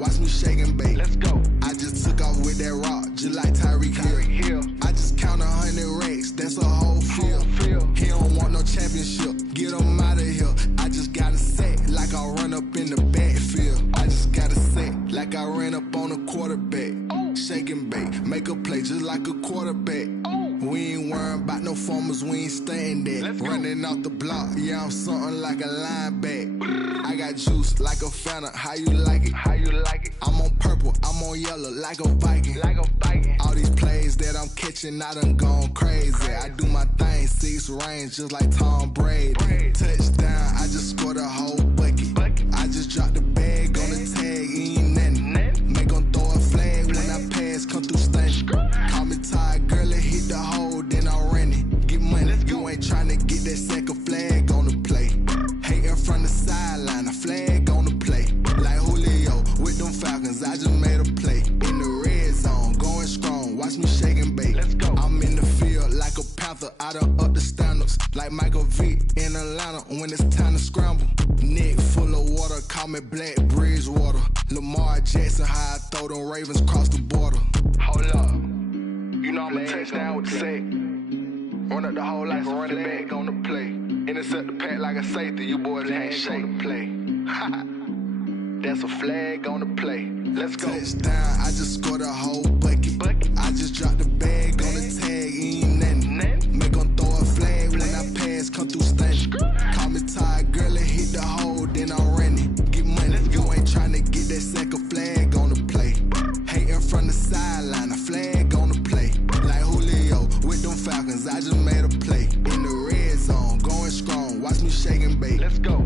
watch me shake and bake. Let's go. I just took off with that rock, just like Tyreek Hill. I just count 100 racks, that's a whole field. He don't want no championship, get him out of here. I just got a set, like I run up in the backfield. I just got a set, like I ran up on a quarterback. Shake and bake, make a play just like a quarterback. We ain't worrying about no formers, we ain't staying there. Running off the block, yeah, I'm something like a linebacker. I got juice like a Fanta, how you like it? How you like it? I'm on purple, I'm on yellow, like a Viking. Like a Viking. All these plays that I'm catching, I done gone crazy. I do my thing, 6 range, just like Tom Brady. Touchdown, I just scored a whole bucket. I just dropped the bag on the tag, ain't nothing. Make 'em throw a flag when I pass, come through stunning. Call me tired, girl, it hit the hole, then I ran it. Get money, you ain't tryna get that second flag on the play. Hating from the sideline, a flag on the play. Like Julio with them Falcons, I just made a play. In the red zone, going strong, watch me shake and bake. Let's go. I'm in the field like a Panther, I done up the standards. Like Michael Vick in Atlanta when it's time to scramble. Neck full of water, call me Black Bridgewater. Lamar Jackson, how I throw them Ravens cross the border. Hold up, you know I'm a touchdown with the sack. Run up the hole like a running back on the play. Intercept the pack like a safety, you boys handshake on the play. That's a flag on the play. Let's go. Touchdown, I just scored a whole bucket. I just dropped the bag on the tag, ain't nothing. Make 'em throw a flag when I pass, come through stunning. Call me tired, girl, it hit the hole, then I ran it. Get money, you ain't tryna get that second flag on the play. Hating from the sideline, a flag on the play. Like Julio with them Falcons, I just made a play. In the red zone, going strong, watch me shake and bake. Let's go.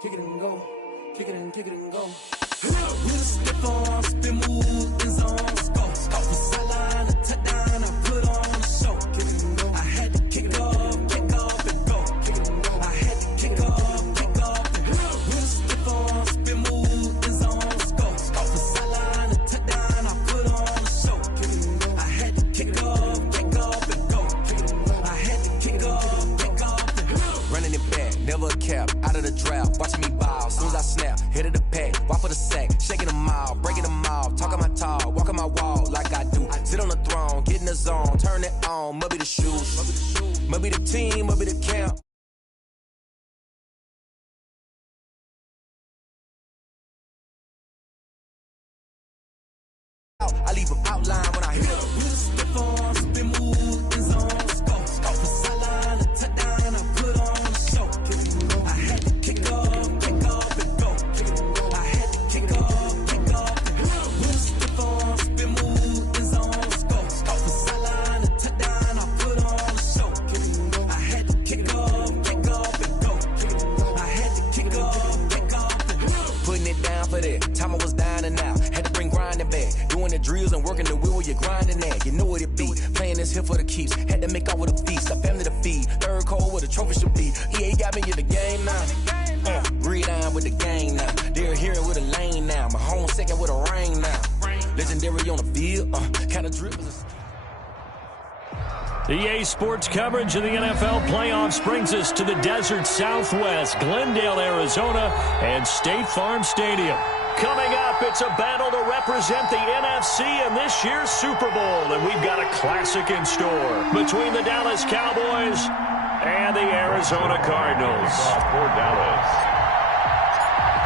Kick it and go, kick it and go. With a stiff arm, spin move, in zone, score. Off the sideline, a touchdown, I put on a show. Kick it and go. I had to kick off and go. Kick it and go. I had to kick off and go. With a stiff arm, spin move, in zone, score. Off the sideline, a touchdown, I put on a show. Kick it and go. I had to kick off and go. Kick it and go. I had to kick off and go. Running it back, never a cap, out of the draft, watching me ball. Soon as I snap, hit of the pack, walk for the sack, shaking them out, breaking them out, talking my talk, walking my wall like I do. Sit on the throne, get in the zone, turn it on, maybe the shoes, maybe the team, maybe the camp. I leave an outline when I hit it. With a stiff arm, spin move, in zone, score. Off the sideline, a touchdown, I put on a show. Kick it and go. I had to kick off and go. Kick it and go. I had to kick off and go. With a stiff arm, spin move, in zone, score. Off the sideline, a touchdown, I put on a show. Kick it and go. I had to kick off and go. Kick it and go. I had to kick off and go. Putting it down for that, time I was down and out. Had to bring grinding back, doing the drills and working the wheel where you're grinding at. You know what it be, playing this here for the keeps. Had to make off with a feast, a family to feed. Third cold where the trophy should be. EA got me in the game now. Read on with the game now. They're here with a lane now. My home second with a ring now. Legendary on the field, kind of drip. EA Sports coverage of the NFL playoffs brings us to the desert Southwest, Glendale, Arizona, and State Farm Stadium. Coming up, it's a battle to represent the NFC in this year's Super Bowl, and we've got a classic in store between the Dallas Cowboys and the Arizona Cardinals. For Dallas.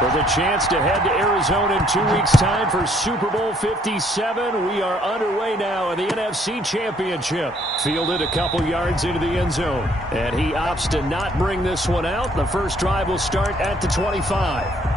For the chance to head to Arizona in 2 weeks' time for Super Bowl 57, we are underway now in the NFC Championship. Fielded a couple yards into the end zone, and he opts to not bring this one out. The first drive will start at the 25.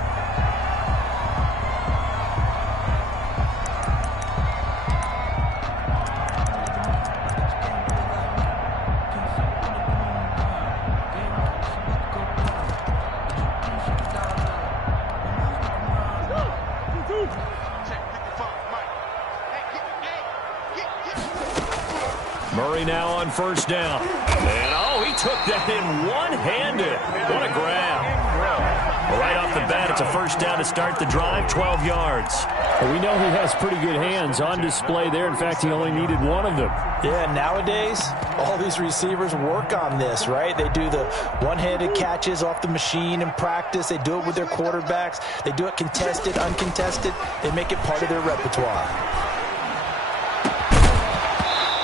Murray now on first down. And, he took that in one-handed. What a grab. Well, right off the bat, it's a first down to start the drive, 12 yards. Well, we know he has pretty good hands on display there. In fact, he only needed one of them. Yeah, nowadays, all these receivers work on this, right? They do the one-handed catches off the machine in practice. They do it with their quarterbacks. They do it contested, uncontested. They make it part of their repertoire.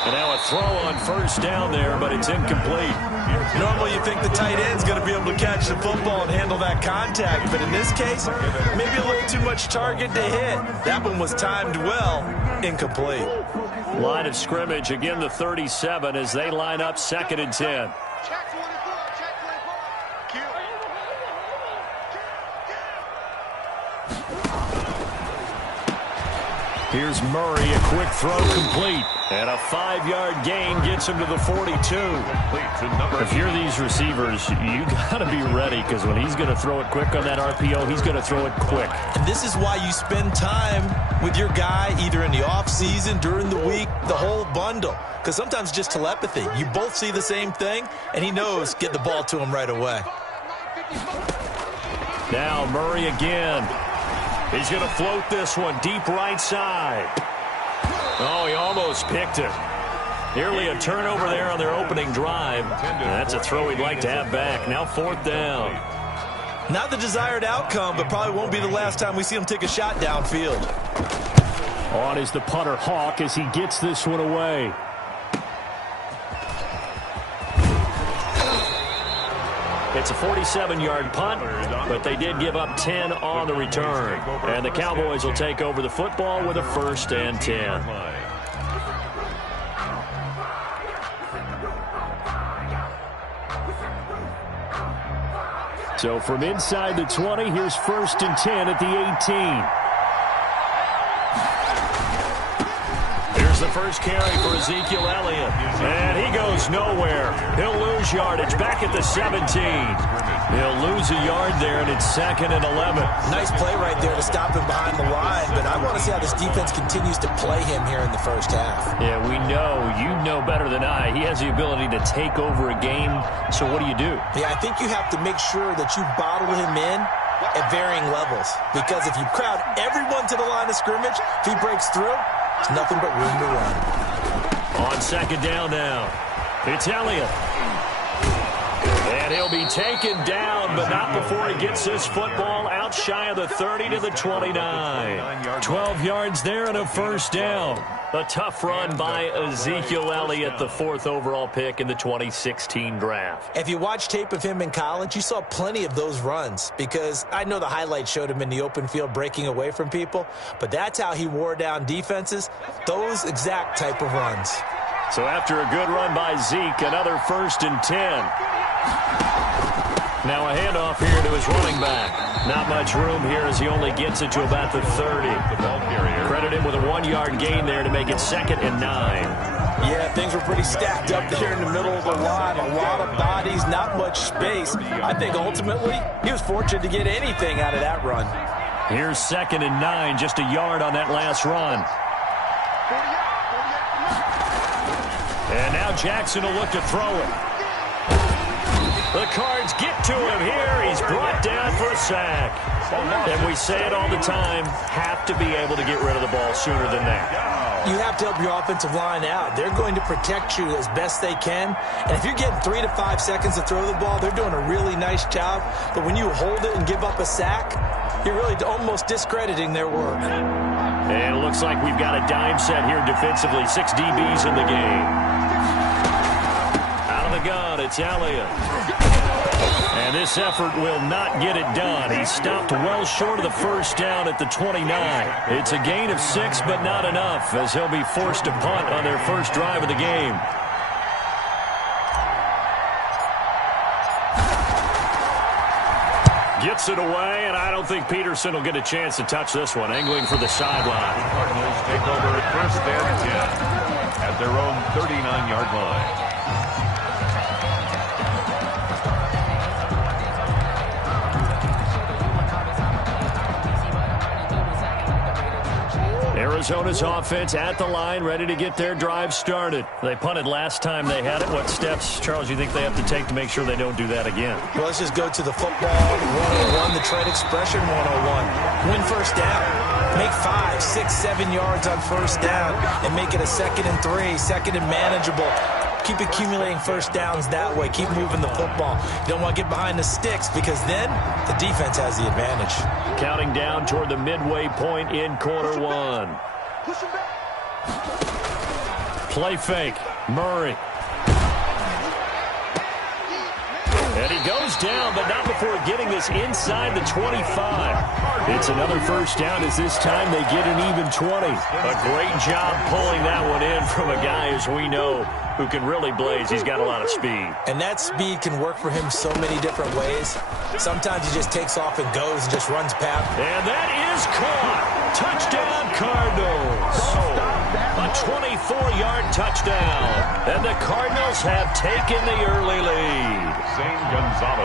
And now a throw on first down there, but it's incomplete. Normally you think the tight end's going to be able to catch the football and handle that contact, but in this case, maybe a little too much target to hit. That one was timed well, incomplete. Line of scrimmage, again the 37 as they line up 2nd and 10. Here's Murray, a quick throw complete. And a 5-yard gain gets him to the 42. If you're these receivers, you got to be ready because when he's going to throw it quick on that RPO, he's going to throw it quick. And this is why you spend time with your guy either in the offseason, during the week, the whole bundle. Because sometimes just telepathy. You both see the same thing, and he knows get the ball to him right away. Now Murray again. He's going to float this one deep right side. Oh, he almost picked it. Nearly a turnover there on their opening drive. And that's a throw he'd like to have back. Now 4th down. Not the desired outcome, but probably won't be the last time we see him take a shot downfield. On is the punter Hawk as he gets this one away. It's a 47-yard punt, but they did give up 10 on the return. And the Cowboys will take over the football with a 1st and 10. So from inside the 20, here's 1st and 10 at the 18. Here's the first carry for Ezekiel Elliott. And he goes nowhere. He'll lose yardage back at the 17. He'll lose a yard there, and it's 2nd and 11. Nice play right there to stop him behind the line, but I want to see how this defense continues to play him here in the first half. Yeah, we know. You know better than I. He has the ability to take over a game, so what do you do? Yeah, I think you have to make sure that you bottle him in at varying levels, because if you crowd everyone to the line of scrimmage, if he breaks through, it's nothing but room to run. On 2nd down now, it's Elliott. And he'll be taken down, but not before he gets this football out shy of the 30 to the 29. 12 yards there and a 1st down. A tough run by Ezekiel Elliott, the 4th overall pick in the 2016 draft. If you watch tape of him in college, you saw plenty of those runs, because I know the highlights showed him in the open field breaking away from people, but that's how he wore down defenses, those exact type of runs. So after a good run by Zeke, another 1st and 10. Now a handoff here to his running back. Not much room here as he only gets it to about the 30. Credit him with a 1-yard gain there to make it 2nd and 9. Yeah, things were pretty stacked up there in the middle of the line. A lot of bodies, not much space. I think ultimately he was fortunate to get anything out of that run. Here's 2nd and 9, just a yard on that last run. And now Jackson will look to throw it. The Cards get to him here. He's brought down for a sack. And we say it all the time, have to be able to get rid of the ball sooner than that. You have to help your offensive line out. They're going to protect you as best they can. And if you're getting 3 to 5 seconds to throw the ball, they're doing a really nice job. But when you hold it and give up a sack, you're really almost discrediting their work. And it looks like we've got a dime set here defensively. 6 DBs in the game. Out of the gun, it's Elliott. And this effort will not get it done. He stopped well short of the 1st down at the 29. It's a gain of 6, but not enough, as he'll be forced to punt on their first drive of the game. Gets it away, and I don't think Peterson will get a chance to touch this one. Angling for the sideline. Cardinals take over at 1st and 10 at their own 39-yard line. Arizona's offense at the line, ready to get their drive started. They punted last time they had it. What steps, Charles, you think they have to take to make sure they don't do that again? Well, let's just go to the football 101, the trade expression 101. Win first down. Make 5, 6, 7 yards on first down and make it a 2nd and 3, 2nd and manageable. Keep accumulating first downs that way. Keep moving the football. You don't want to get behind the sticks because then the defense has the advantage. Counting down toward the midway point in quarter one. Play fake. Murray. And he goes down, but not before getting this inside the 25. It's another first down as this time they get an even 20. A great job pulling that one in from a guy, as we know, who can really blaze. He's got a lot of speed. And that speed can work for him so many different ways. Sometimes he just takes off and goes and just runs past. And that is caught. Touchdown, Cardinals. A 24-yard touchdown. And the Cardinals have taken the early lead.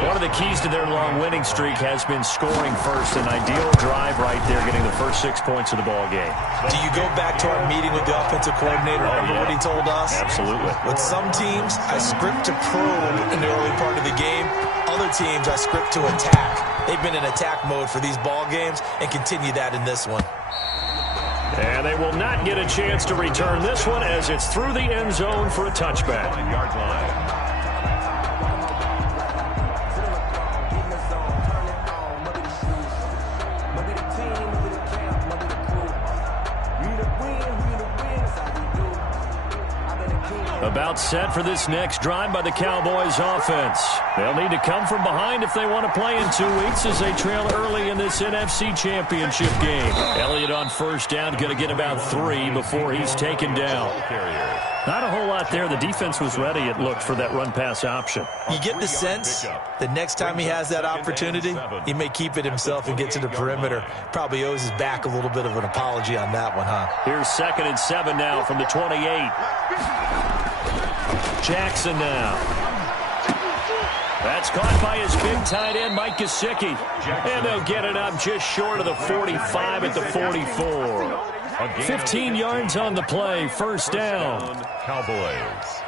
One of the keys to their long winning streak has been scoring first. An ideal drive right there, getting the first 6 points of the ball game. Do you go back to our meeting with the offensive coordinator? Remember what he told us? Absolutely. With some teams, I script to probe in the early part of the game. Other teams, I script to attack. They've been in attack mode for these ball games and continue that in this one. And they will not get a chance to return this one as it's through the end zone for a touchback. Yard line. About set for this next drive by the Cowboys offense. They'll need to come from behind if they want to play in 2 weeks as they trail early in this NFC Championship game. Elliott on first down, going to get about 3 before he's taken down. Not a whole lot there. The defense was ready, it looked, for that run-pass option. You get the sense that next time he has that opportunity, he may keep it himself and get to the perimeter. Probably owes his back a little bit of an apology on that one, huh? Here's 2nd and 7 now from the 28. Jackson now. That's caught by his big tight end, Mike Gesicki. And they'll get it up just short of the 45 at the 44. 15 yards on the play, first down. Cowboys.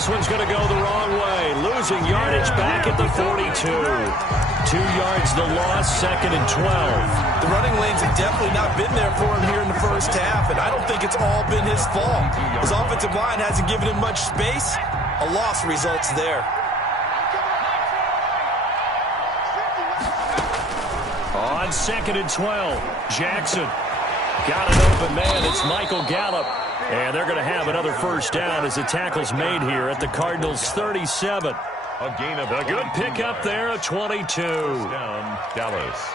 This one's going to go the wrong way. Losing yardage back at the 42. 2 yards the loss, 2nd and 12. The running lanes have definitely not been there for him here in the first half, and I don't think it's all been his fault. His offensive line hasn't given him much space. A loss results there. On 2nd and 12, Jackson got an open man. It's Michael Gallup. And they're going to have another first down as the tackle's made here at the Cardinals' 37. A gain of a good pickup there, a 22. Down, Dallas.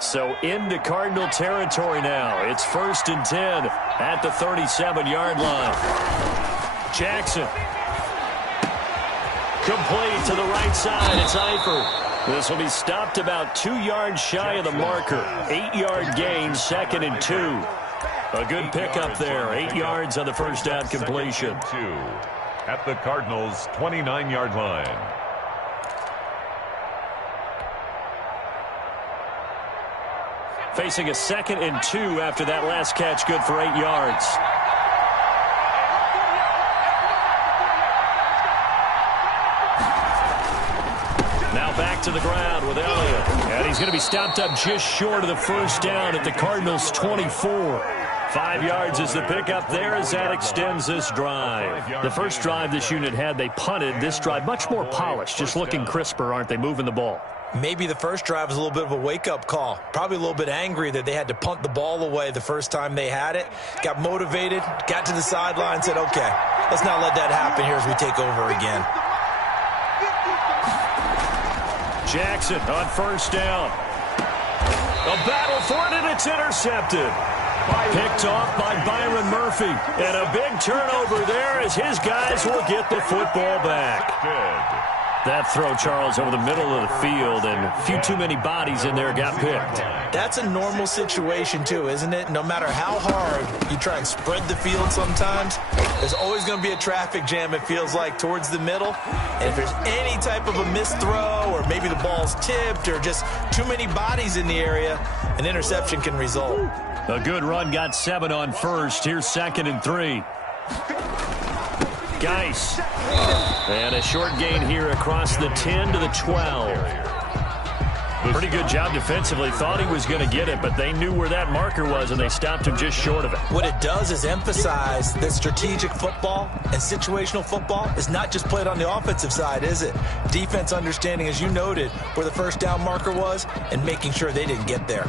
So into Cardinal territory now. It's 1st and 10 at the 37-yard line. Jackson. Complete to the right side. It's Eifert. This will be stopped about 2 yards shy of the marker. 8-yard gain, 2nd and 2. A good pickup there. 8 yards on the first down completion. 2 at the Cardinals' 29-yard line. Facing a 2nd and 2 after that last catch, good for 8 yards. Now back to the ground with Elliott. And he's going to be stopped up just short of the first down at the Cardinals' 24. 5 yards is the pickup there as that extends this drive. The first drive this unit had, they punted. This drive, much more polished, just looking crisper, aren't they, moving the ball? Maybe the first drive was a little bit of a wake-up call. Probably a little bit angry that they had to punt the ball away the first time they had it. Got motivated, got to the sideline, said, okay, let's not let that happen here as we take over again. Jackson on first down. A battle for it, and it's intercepted. Picked off by Byron Murphy. And a big turnover there as his guys will get the football back. That throw, Charles, over the middle of the field, and a few too many bodies in there got picked. That's a normal situation, too, isn't it? No matter how hard you try and spread the field sometimes, there's always going to be a traffic jam, it feels like, towards the middle. And if there's any type of a missed throw, or maybe the ball's tipped, or just too many bodies in the area, an interception can result. A good run got 7 on first. Here's 2nd and 3. Geis. And a short gain here across the 10 to the 12. Pretty good job defensively. Thought he was going to get it, but they knew where that marker was, and they stopped him just short of it. What it does is emphasize that strategic football and situational football is not just played on the offensive side, is it? Defense understanding, as you noted, where the first down marker was and making sure they didn't get there.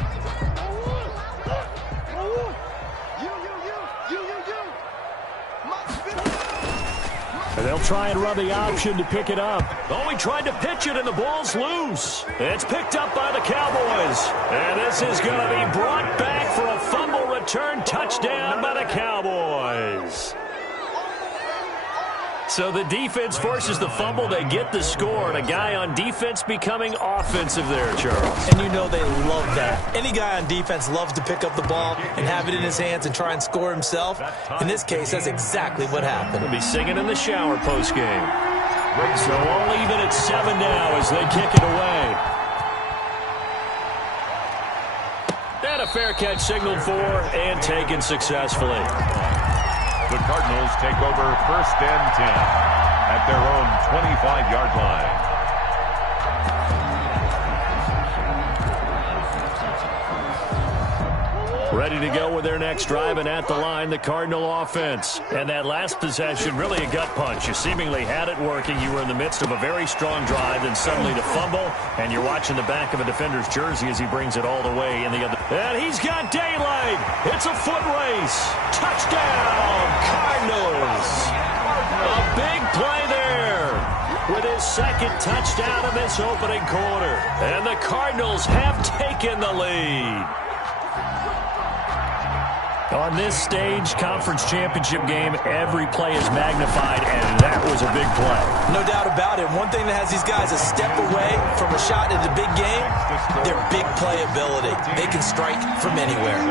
And they'll try and run the option to pick it up. Oh, he tried to pitch it, and the ball's loose. It's picked up by the Cowboys. And this is going to be brought back for a fumble return touchdown by the Cowboys. So the defense forces the fumble. They get the score, and a guy on defense becoming offensive there, Charles. And you know they love that. Any guy on defense loves to pick up the ball and have it in his hands and try and score himself. In this case, that's exactly what happened. He'll be singing in the shower postgame. So all even at 7 now as they kick it away. And a fair catch signaled for and taken successfully. The Cardinals take over 1st and 10 at their own 25-yard line. Ready to go with their next drive, and at the line, the Cardinal offense. And that last possession, really a gut punch. You seemingly had it working. You were in the midst of a very strong drive, then suddenly the fumble, and you're watching the back of a defender's jersey as he brings it all the way in the other. And he's got daylight. It's a foot race. Touchdown, Cardinals. A big play there with his 2nd touchdown of this opening quarter. And the Cardinals have taken the lead. On this stage, conference championship game, every play is magnified, and that was a big play. No doubt about it. One thing that has these guys a step away from a shot at the big game, their big play ability. They can strike from anywhere.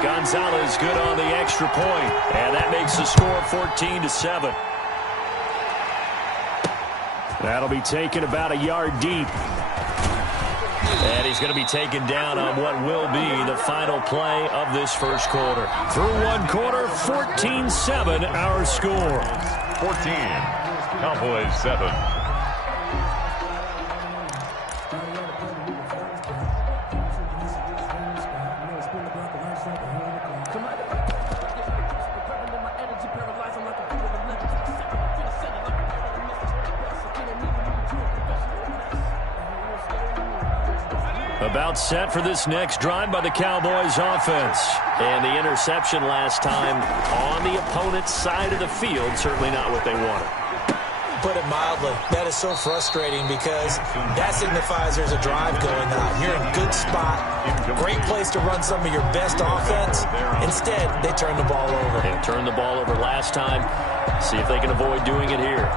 Gonzalez good on the extra point, and that makes the score 14-7. That'll be taken about a yard deep. And he's going to be taken down on what will be the final play of this first quarter. Through one quarter, 14-7 our score. 14, Cowboys 7. About set for this next drive by the Cowboys offense. And the interception last time on the opponent's side of the field, certainly not what they wanted. Put it mildly, that is so frustrating because that signifies there's a drive going on. You're in a good spot, great place to run some of your best offense. Instead, they turn the ball over. They turned the ball over last time. See if they can avoid doing it here.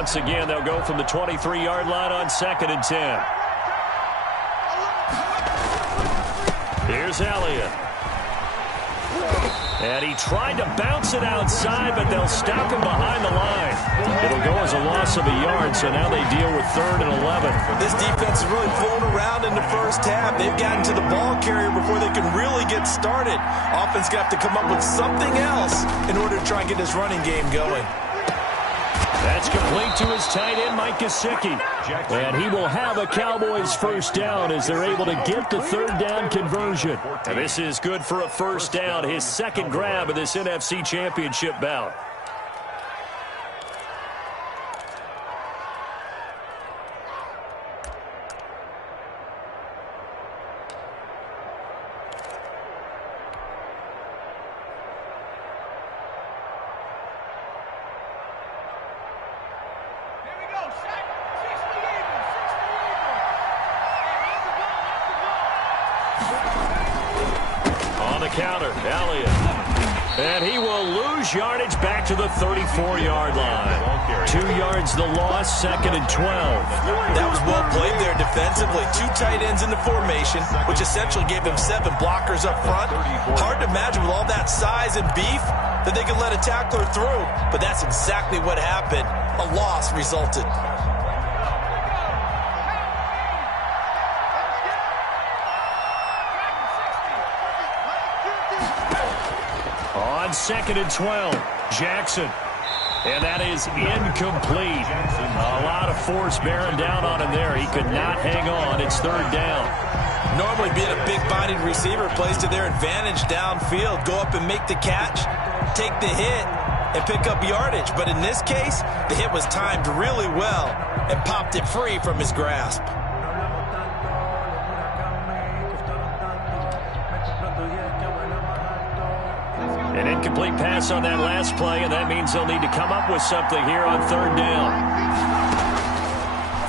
Once again, they'll go from the 23-yard line on 2nd and 10. Here's Elliott. And he tried to bounce it outside, but they'll stop him behind the line. It'll go as a loss of a yard, so now they deal with 3rd and 11. This defense is really flown around in the first half. They've gotten to the ball carrier before they can really get started. Offense got to come up with something else in order to try and get this running game going. That's complete to his tight end, Mike Gesicki. And he will have a Cowboys first down as they're able to get the 3rd down conversion. And this is good for a first down, his 2nd grab of this NFC Championship bout. counter. Elliott. And he will lose yardage back to the 34-yard line. 2 yards the loss, 2nd and 12. That was well played there defensively. 2 tight ends in the formation, which essentially gave them 7 blockers up front. Hard to imagine with all that size and beef that they could let a tackler through, but that's exactly what happened. A loss resulted. On 2nd and 12, Jackson. And that is incomplete. A lot of force bearing down on him there. He could not hang on. It's 3rd down. Normally being a big-bodied receiver plays to their advantage downfield. Go up and make the catch, take the hit, and pick up yardage. But in this case, the hit was timed really well and popped it free from his grasp. An incomplete pass on that last play, and that means they'll need to come up with something here on 3rd down.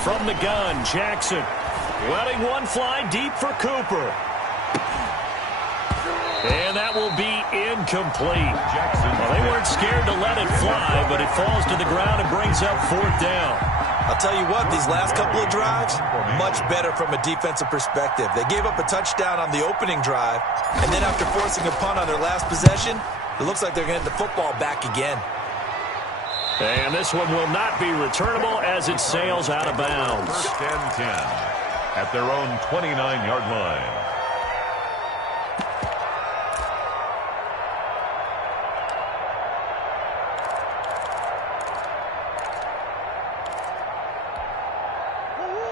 From the gun, Jackson. Letting one fly deep for Cooper. And that will be incomplete. Well, they weren't scared to let it fly, but it falls to the ground and brings up 4th down. I'll tell you what, these last couple of drives, much better from a defensive perspective. They gave up a touchdown on the opening drive, and then after forcing a punt on their last possession, it looks like they're going to get the football back again. And this one will not be returnable as it sails out of bounds. 1st and 10 at their own 29-yard line.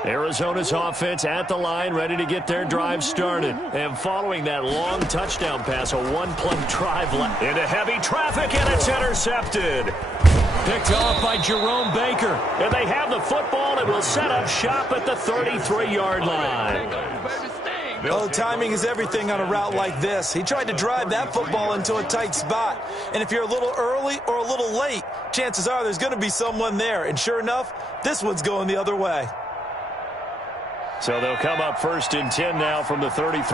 Arizona's offense at the line, ready to get their drive started. And following that long touchdown pass, a 1-play drive left into heavy traffic, and it's intercepted. Picked off by Jerome Baker. And they have the football and will set up shop at the 33-yard line. Well, timing is everything on a route like this. He tried to drive that football into a tight spot. And if you're a little early or a little late, chances are there's going to be someone there. And sure enough, this one's going the other way. So they'll come up 1st and 10 now from the 33.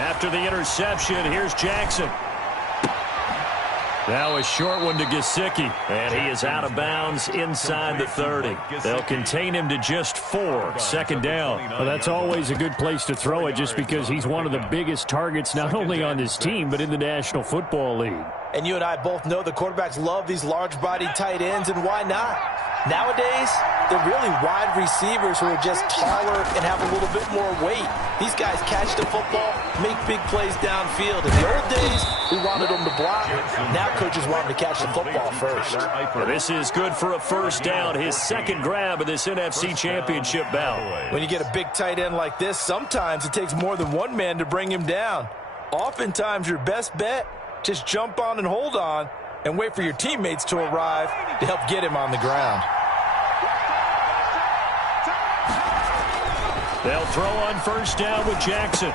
After the interception, here's Jackson. Now a short one to Gesicki, and he is out of bounds inside the 30. They'll contain him to just 4, 2nd down. Well, that's always a good place to throw it just because he's one of the biggest targets not only on this team but in the National Football League. And you and I both know the quarterbacks love these large-bodied tight ends, and why not? Nowadays, they're really wide receivers who are just taller and have a little bit more weight. These guys catch the football, make big plays downfield. In the old days, we wanted them to block. Now coaches want them to catch the football first. This is good for a 1st down, his 2nd grab of this NFC Championship bout. When you get a big tight end like this, sometimes it takes more than one man to bring him down. Oftentimes, your best bet, just jump on and hold on and wait for your teammates to arrive to help get him on the ground. They'll throw on 1st down with Jackson.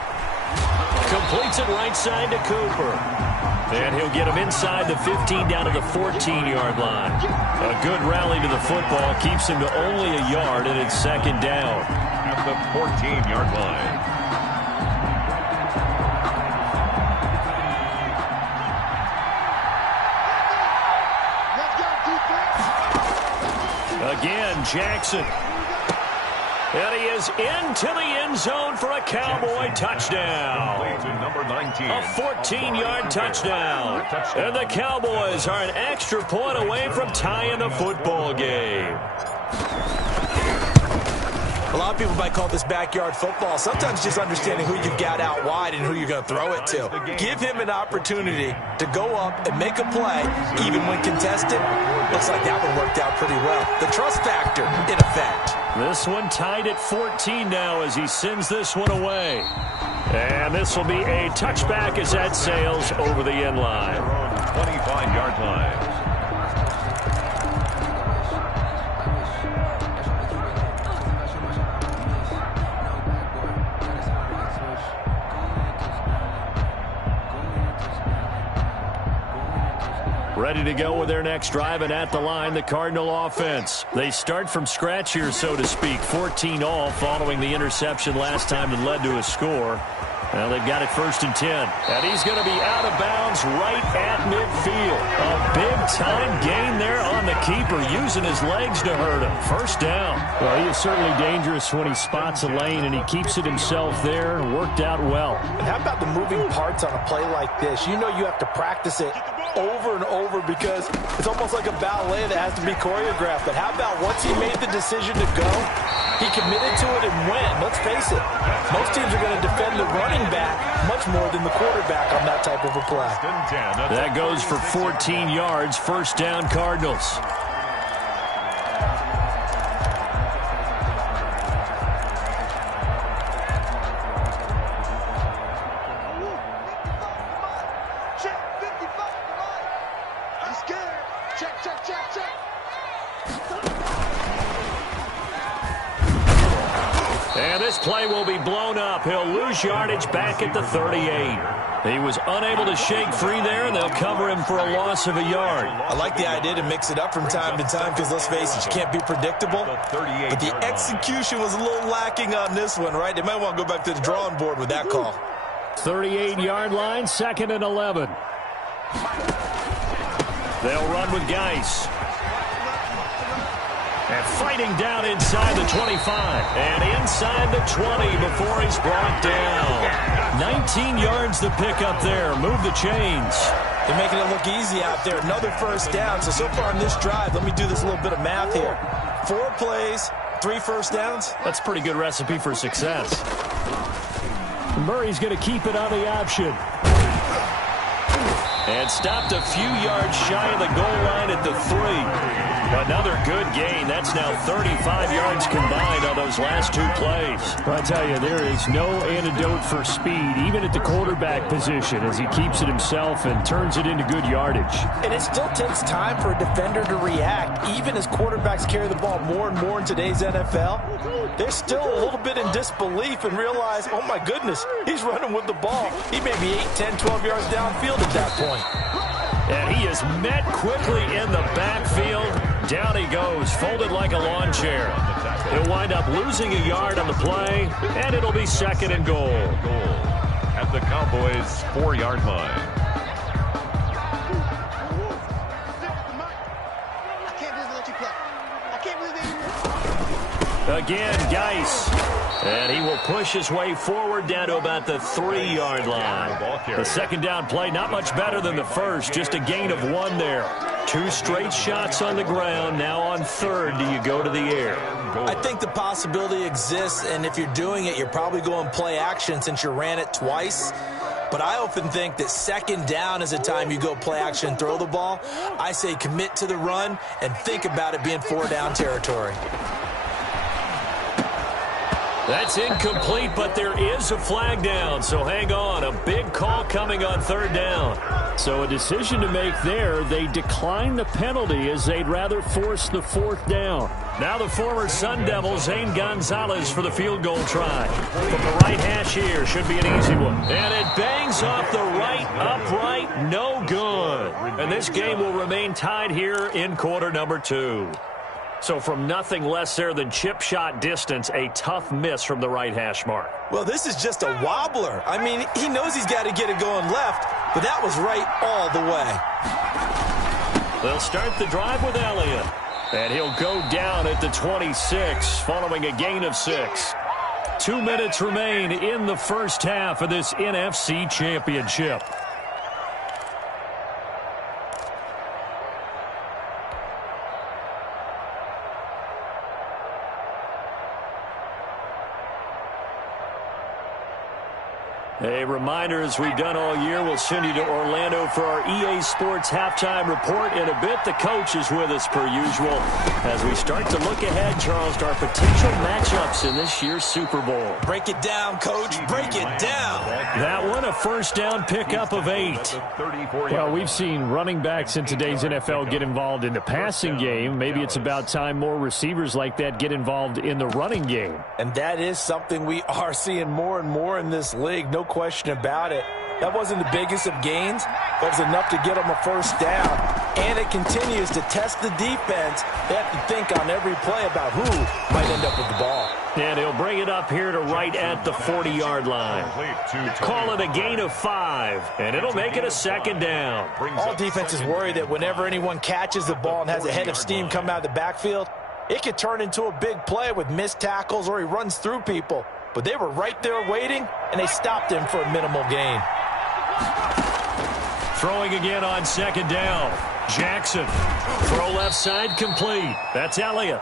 Completes it right side to Cooper. And he'll get him inside the 15 down to the 14-yard line. A good rally to the football keeps him to only a yard, and it's 2nd down. At the 14-yard line. Again, Jackson. And he is into the end zone for a Cowboy touchdown. A 14-yard touchdown. And the Cowboys are an extra point away from tying the football game. A lot of people might call this backyard football. Sometimes just understanding who you've got out wide and who you're going to throw it to. Give him an opportunity to go up and make a play, even when contested. Looks like that one worked out pretty well. The trust factor, in effect. This one tied at 14 now as he sends this one away. And this will be a touchback as that sails over the end line. 25-yard line. Ready to go with their next drive, and at the line, the Cardinal offense. They start from scratch here, so to speak. 14 all following the interception last time that led to a score. Well, they've got it 1st and 10. And he's going to be out of bounds right at midfield. A big-time gain there on the keeper, using his legs to hurt him. 1st down. Well, he is certainly dangerous when he spots a lane, and he keeps it himself there. Worked out well. And how about the moving parts on a play like this? You know you have to practice it over and over because it's almost like a ballet that has to be choreographed. But how about once he made the decision to go, he committed to it and went. Let's face it, most teams are going to defend the running back much more than the quarterback on that type of a play. That goes for 14 yards. 1st down, Cardinals. And this play will be blown up. He'll lose yardage back at the 38. He was unable to shake free there, and they'll cover him for a loss of a yard. I like the idea to mix it up from time to time because, let's face it, you can't be predictable. But the execution was a little lacking on this one, right? They might want to go back to the drawing board with that call. 38-yard line, 2nd and 11. They'll run with Geis. And fighting down inside the 25. And inside the 20 before he's brought down. 19 yards to pick up there. Move the chains. They're making it look easy out there. Another 1st down. So far in this drive, let me do this little bit of math here. 4 plays, 3 1st downs. That's a pretty good recipe for success. Murray's going to keep it on the option. And stopped a few yards shy of the goal line at the 3. Another good gain. That's now 35 yards combined on those last 2 plays. I tell you, there is no antidote for speed, even at the quarterback position, as he keeps it himself and turns it into good yardage. And it still takes time for a defender to react. Even as quarterbacks carry the ball more and more in today's NFL, they're still a little bit in disbelief and realize, oh my goodness, he's running with the ball. He may be 8, 10, 12 yards downfield at that point. And he is met quickly in the backfield. Down he goes, folded like a lawn chair. He'll wind up losing a yard on the play, and it'll be 2nd and goal. At the Cowboys' 4-yard line. Again, Geis. And he will push his way forward down to about the 3-yard line. The 2nd down play, not much better than the first, just a gain of 1 there. 2 straight shots on the ground. Now on 3rd, do you go to the air? I think the possibility exists, and if you're doing it, you're probably going play action since you ran it twice. But I often think that 2nd down is a time you go play action and throw the ball. I say commit to the run and think about it being 4-down territory. That's incomplete, but there is a flag down, so hang on. A big call coming on 3rd down. So a decision to make there. They decline the penalty as they'd rather force the 4th down. Now the former Sun Devil, Zane Gonzalez, for the field goal try. From the right hash here, should be an easy one. And it bangs off the right upright, no good. And this game will remain tied here in quarter number 2. So from nothing less there than chip shot distance, a tough miss from the right hash mark. Well, this is just a wobbler. I mean, he knows he's got to get it going left, but that was right all the way. They'll start the drive with Elliott. And he'll go down at the 26 following a gain of 6. 2 minutes remain in the 1st half of this NFC Championship. A reminder, as we've done all year, we'll send you to Orlando for our EA Sports halftime report in a bit. The coach is with us per usual as we start to look ahead, Charles, to our potential matchups in this year's Super Bowl. Break it down, Coach. Break it down. That one, a 1st down pickup of 8. Well, we've seen running backs in today's NFL get involved in the passing game. Maybe it's about time more receivers like that get involved in the running game. And that is something we are seeing more and more in this league. No question about it. That wasn't the biggest of gains, but it was enough to get them a 1st down. And it continues to test the defense. They have to think on every play about who might end up with the ball. And he'll bring it up here to right at the 40-yard line. Call it a gain of 5, and it'll make it a second down. All defenses worry that whenever anyone catches the ball and has a head of steam come out of the backfield, it could turn into a big play with missed tackles or he runs through people. But they were right there waiting, and they stopped him for a minimal gain. Throwing again on second down. Jackson. Throw left side complete. That's Elliott.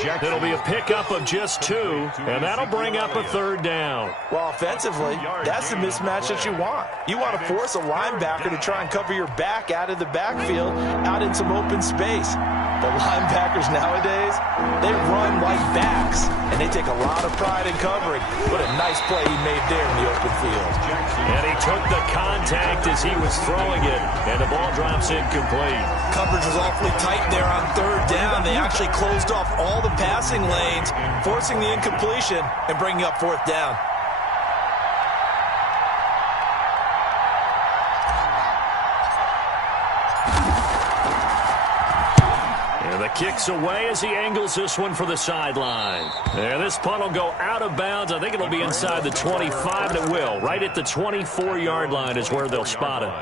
It'll be a pickup of just 2, and that'll bring up a third down. Well, offensively, that's the mismatch that you want. You want to force a linebacker to try and cover your back out of the backfield, out in some open space. The linebackers nowadays, they run like backs, and they take a lot of pride in covering. What a nice play he made there in the open field. And he took the contact as he was throwing it, and the ball drops incomplete. Coverage was awfully tight there on third down. They actually closed off all the passing lanes, forcing the incompletion and bringing up fourth down. The kick's away as he angles this one for the sideline. And this punt will go out of bounds. I think it'll be inside the 25, and it will. Right at the 24-yard line is where they'll spot it.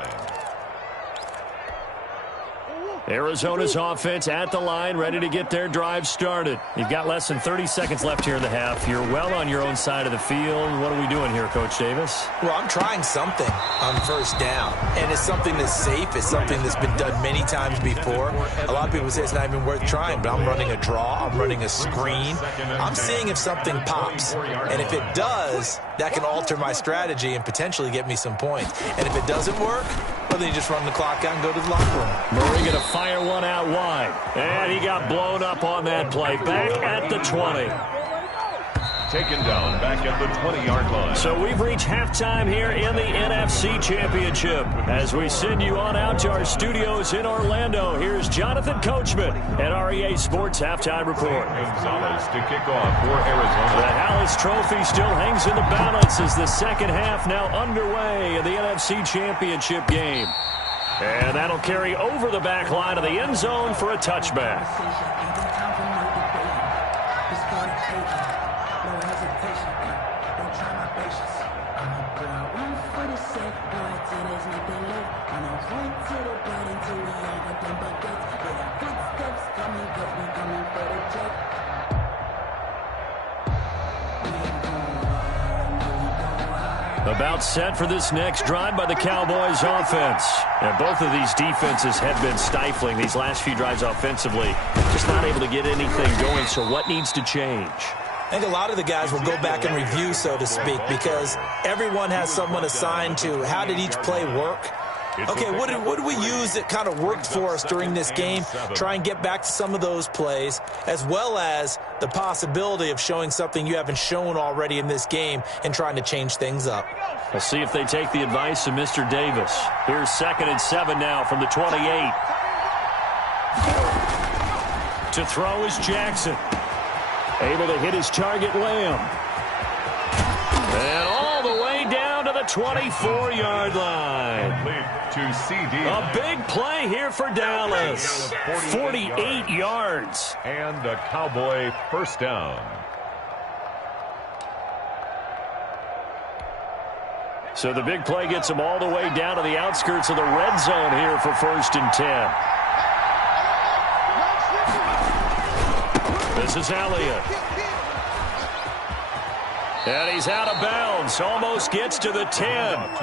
Arizona's offense at the line, ready to get their drive started. You've got less than 30 seconds left here in the half. You're well on your own side of the field. What are we doing here, Coach Davis? Well, I'm trying something on first down, and it's something that's safe. It's something that's been done many times before. A lot of people say it's not even worth trying, but I'm running a draw. I'm running a screen. I'm seeing if something pops, and if it does, that can alter my strategy and potentially get me some points. And if it doesn't work, well, then you just run the clock out and go to the locker room. Murray going to fire one out wide. And he got blown up on that play. Back at the 20. Taken down back at the 20-yard line. So we've reached halftime here in the NFC Championship. As we send you on out to our studios in Orlando, here's Jonathan Coachman at REA Sports Halftime Report. Gonzalez to kick off for Arizona. The Hallis Trophy still hangs in the balance as the second half now underway in the NFC Championship game. And that'll carry over the back line of the end zone for a touchback. About set for this next drive by the Cowboys offense. And both of these defenses have been stifling these last few drives offensively. Just not able to get anything going, so what needs to change? I think a lot of the guys will go back and review, so to speak, because everyone has someone assigned to how did each play work. Okay, what did we use that kind of worked for us during this game? Try and get back to some of those plays, as well as the possibility of showing something you haven't shown already in this game and trying to change things up. We'll see if they take the advice of Mr. Davis. Here's 2nd and 7 now from the 28. To throw is Jackson. Able to hit his target, Lamb. And all the way down to the 24-yard line. To CD. A big play here for Dallas. 48 yards. And a Cowboy first down. So the big play gets them all the way down to the outskirts of the red zone here for 1st and 10. This is Elliott. And he's out of bounds. Almost gets to the 10.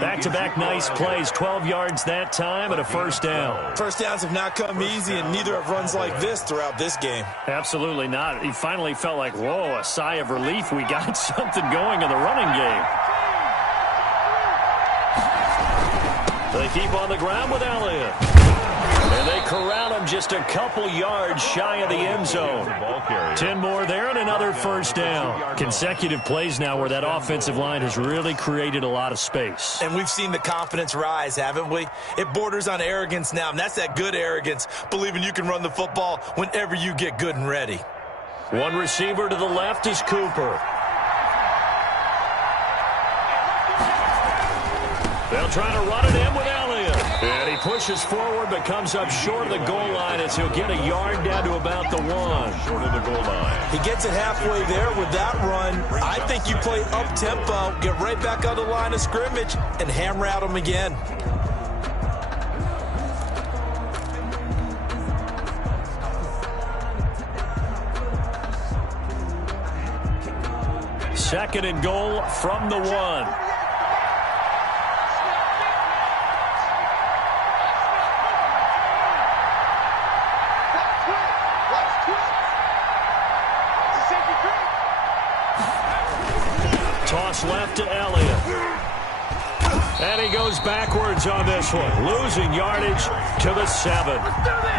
Back-to-back nice plays. 12 yards that time and a first down. First downs have not come easy, and neither have runs like this throughout this game. Absolutely not. He finally felt like, whoa, a sigh of relief. We got something going in the running game. They keep on the ground with Elliott. And they corral him just a couple yards shy of the end zone. 10 more there and another first down. Consecutive plays now where that offensive line has really created a lot of space. And we've seen the confidence rise, haven't we? It borders on arrogance now, and that's that good arrogance, believing you can run the football whenever you get good and ready. One receiver to the left is Cooper. They'll try to run it in with Elliott. And he pushes forward but comes up short of the goal line as he'll get a yard down to about the 1. Short of the goal line. He gets it halfway there with that run. I think you play up-tempo, get right back on the line of scrimmage, and hammer at him again. Second and goal from the 1. Toss left to Elliott. And he goes backwards on this one, losing yardage to the 7.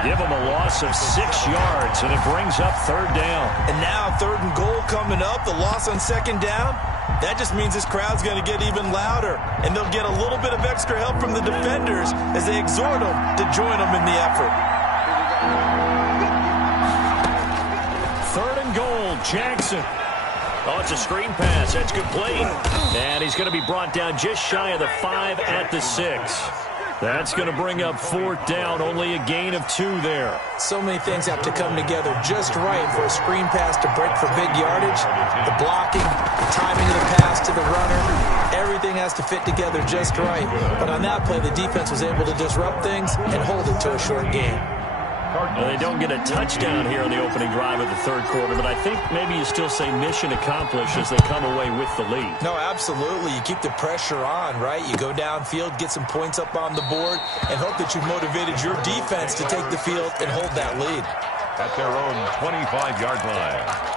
Give him a loss of 6 yards, and it brings up 3rd down. And now 3rd and goal coming up, the loss on 2nd down. That just means this crowd's going to get even louder, and they'll get a little bit of extra help from the defenders as they exhort them to join them in the effort. 3rd and goal, Jackson. Oh, it's a screen pass. That's complete. And he's going to be brought down just shy of the 5 at the 6. That's going to bring up 4th down. Only a gain of 2 there. So many things have to come together just right for a screen pass to break for big yardage. The blocking, the timing of the pass to the runner, everything has to fit together just right. But on that play, the defense was able to disrupt things and hold it to a short game. Well, they don't get a touchdown here on the opening drive of the 3rd quarter, but I think maybe you still say mission accomplished as they come away with the lead. No, absolutely. You keep the pressure on, right? You go downfield, get some points up on the board, and hope that you've motivated your defense to take the field and hold that lead. At their own 25-yard line.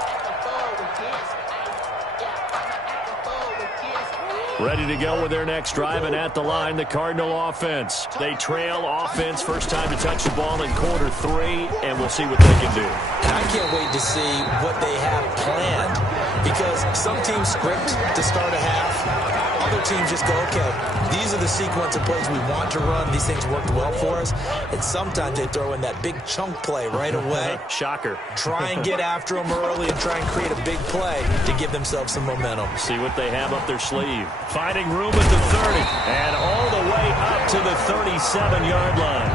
Ready to go with their next drive, and at the line, the Cardinal offense. They trail offense, first time to touch the ball in quarter 3, and we'll see what they can do. And I can't wait to see what they have planned, because some teams script to start a half. Other teams just go, okay, these are the sequence of plays we want to run. These things worked well for us. And sometimes they throw in that big chunk play right away. Shocker. Try and get after them early and try and create a big play to give themselves some momentum. See what they have up their sleeve. Finding room at the 30 and all the way up to the 37-yard line.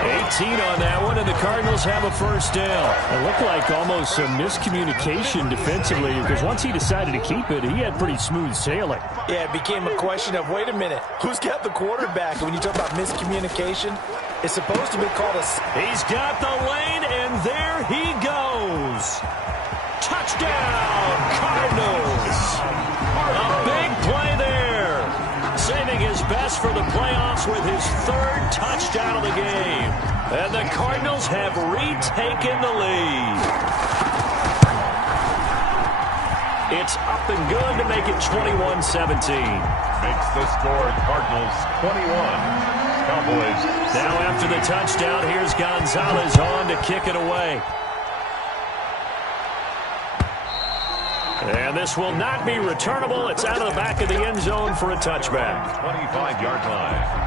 18 on that one, and the Cardinals have a first down. It looked like almost some miscommunication defensively, because once he decided to keep it, he had pretty smooth sailing. Yeah, it became a question of, wait a minute, who's got the quarterback? And when you talk about miscommunication, it's supposed to be called a... He's got the lane, and there he goes. Touchdown, Cardinals. A big play there. Saving his best for the playoffs with his 3rd touchdown of the game. And the Cardinals have retaken the lead. It's up and good to make it 21-17. Makes the score Cardinals 21. Cowboys. Now after the touchdown, here's Gonzalez on to kick it away. And this will not be returnable. It's out of the back of the end zone for a touchback. 25-yard line.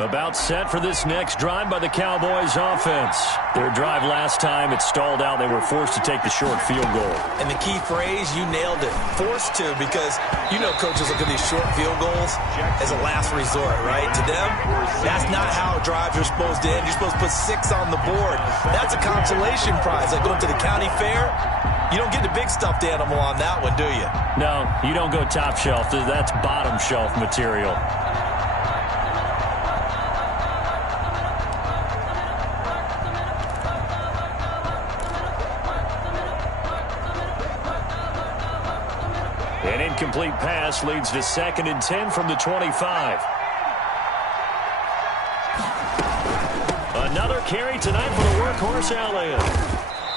About set for this next drive by the Cowboys offense. Their drive last time, it stalled out. They were forced to take the short field goal. And the key phrase, you nailed it. Forced to, because you know coaches look at these short field goals as a last resort, right? To them, that's not how drives are supposed to end. You're supposed to put 6 on the board. That's a consolation prize. Like going to the county fair, you don't get the big stuffed animal on that one, do you? No, you don't go top shelf. That's bottom shelf material. An incomplete pass leads to 2nd and 10 from the 25. Another carry tonight for the workhorse Elliott.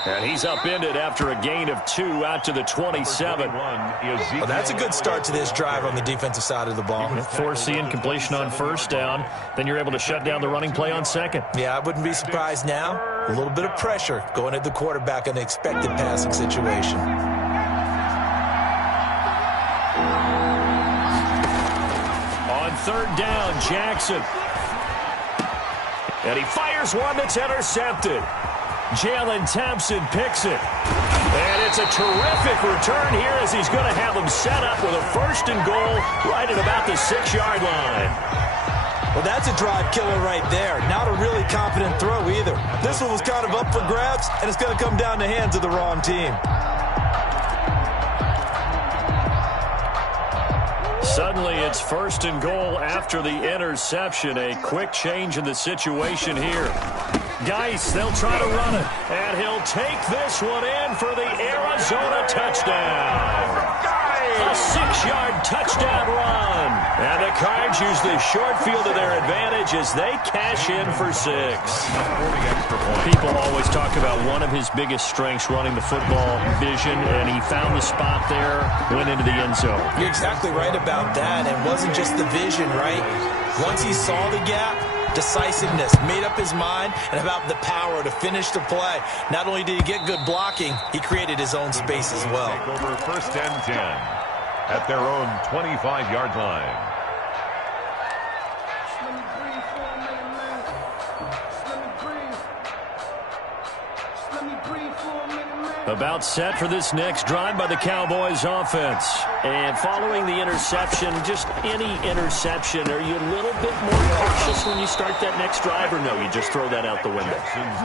And he's upended after a gain of 2 out to the 27. Well, that's a good start to this drive on the defensive side of the ball. Force the incompletion on first down. Then you're able to shut down the running play on 2nd. Yeah, I wouldn't be surprised now. A little bit of pressure going at the quarterback in the expected passing situation. On 3rd down, Jackson. And he fires one that's intercepted. Jalen Thompson picks it. And it's a terrific return here as he's going to have them set up with a 1st and goal right at about the 6-yard line. Well, that's a drive killer right there. Not a really confident throw either. This one was kind of up for grabs, and it's going to come down the hands of the wrong team. Suddenly, it's 1st and goal after the interception. A quick change in the situation here. Geis, they'll try to run it. And he'll take this one in for the Arizona touchdown. A 6-yard touchdown run. And the Cards use the short field to their advantage as they cash in for 6. People always talk about one of his biggest strengths, running the football, vision, and he found the spot there, went into the end zone. You're exactly right about that. It wasn't just the vision, right? Once he saw the gap, decisiveness, made up his mind, and about the power to finish the play. Not only did he get good blocking, he created his own space as well. Take over 1st and 10 at their own 25-yard line. About set for this next drive by the Cowboys offense. And following the interception, just any interception, are you a little bit more cautious when you start that next drive, or no, you just throw that out the window?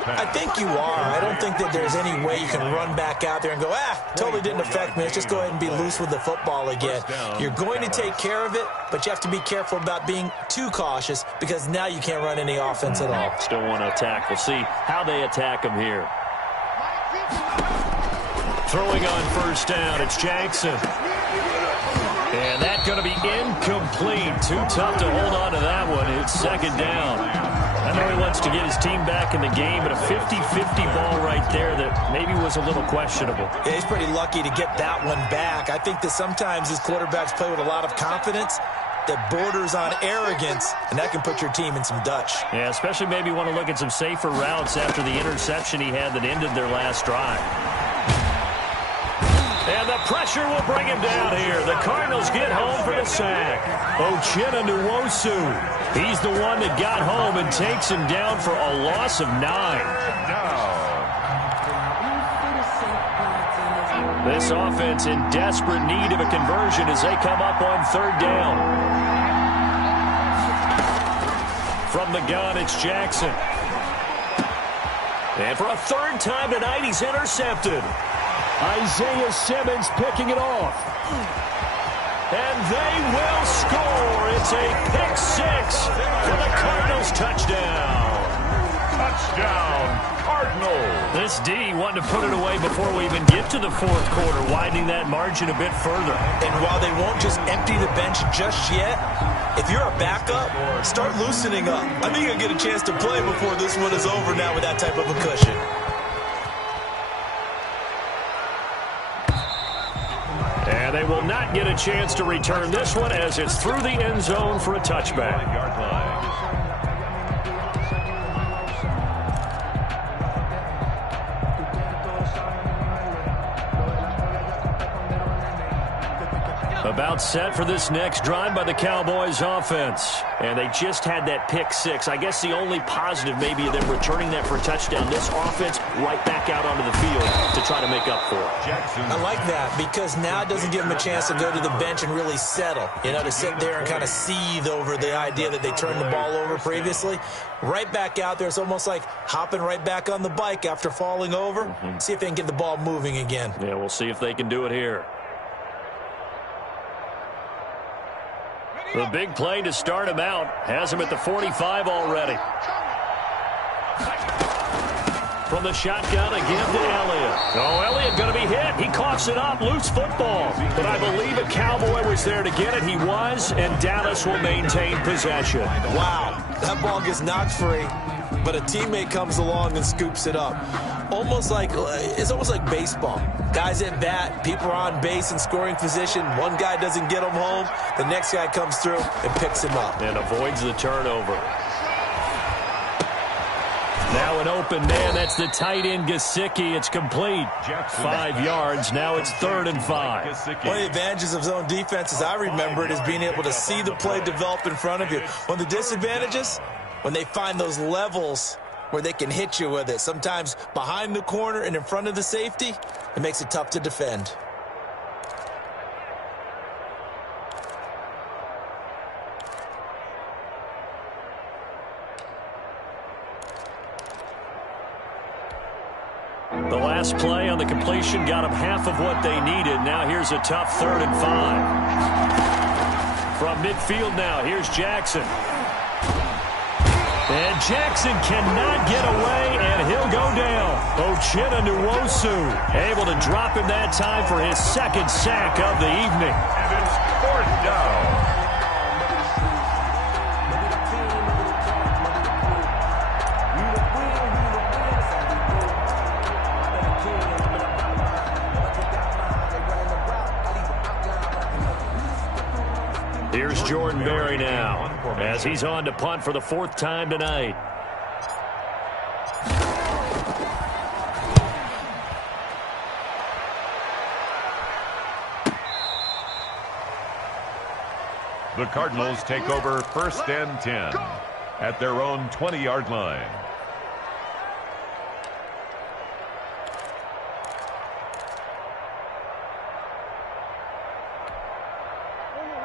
I think you are. I don't think that there's any way you can run back out there and go, totally didn't affect me. Let's just go ahead and be loose with the football again. You're going to take care of it, but you have to be careful about being too cautious because now you can't run any offense at all. Still want to attack. We'll see how they attack him here. Throwing on 1st down, it's Jackson. And that's going to be incomplete. Too tough to hold on to that one. It's 2nd down. I know he wants to get his team back in the game, but a 50-50 ball right there that maybe was a little questionable. Yeah, he's pretty lucky to get that one back. I think that sometimes his quarterbacks play with a lot of confidence that borders on arrogance, and that can put your team in some Dutch. Yeah, especially maybe want to look at some safer routes after the interception he had that ended their last drive. And the pressure will bring him down here. The Cardinals get home for the sack. Uchenna Nwosu. He's the one that got home and takes him down for a loss of 9. This offense in desperate need of a conversion as they come up on 3rd down. From the gun, it's Jackson. And for a 3rd time tonight, he's intercepted. Isaiah Simmons picking it off. And they will score. It's a pick 6 for the Cardinals touchdown. Touchdown, Cardinals. This D wanted to put it away before we even get to the 4th quarter, widening that margin a bit further. And while they won't just empty the bench just yet, if you're a backup, start loosening up. I think you'll get a chance to play before this one is over now with that type of a cushion. And they will not get a chance to return this one as it's through the end zone for a touchback. About set for this next drive by the Cowboys offense. And they just had that pick 6. I guess the only positive maybe of them returning that for a touchdown. This offense right back out onto the field to try to make up for it. I like that because now it doesn't give them a chance to go to the bench and really settle. You know, to sit there and kind of seethe over the idea that they turned the ball over previously. Right back out there. It's almost like hopping right back on the bike after falling over. See if they can get the ball moving again. Yeah, we'll see if they can do it here. The big play to start him out has him at the 45 already. From the shotgun again to Elliott. Oh, Elliott going to be hit. He coughs it up. Loose football. But I believe a Cowboy was there to get it. He was, and Dallas will maintain possession. Wow. That ball gets knocked free, but a teammate comes along and scoops it up. It's almost like baseball. Guys at bat, people are on base in scoring position. One guy doesn't get him home. The next guy comes through and picks him up. And avoids the turnover. Now an open man. That's the tight end, Gesicki. It's complete. 5 yards. Now it's 3rd and 5. One of the advantages of zone defense, as I remember it, is being able to see the play develop in front of you. One of the disadvantages, when they find those levels where they can hit you with it. Sometimes behind the corner and in front of the safety, it makes it tough to defend. The last play on the completion got them half of what they needed. Now here's a tough 3rd and 5. From midfield now, here's Jackson. And Jackson cannot get away, and he'll go down. Uchenna Nwosu able to drop him that time for his 2nd sack of the evening. And it's 4th down. Here's Jordan Berry now, as he's on to punt for the 4th time tonight. The Cardinals take over 1st and 10 at their own 20-yard line.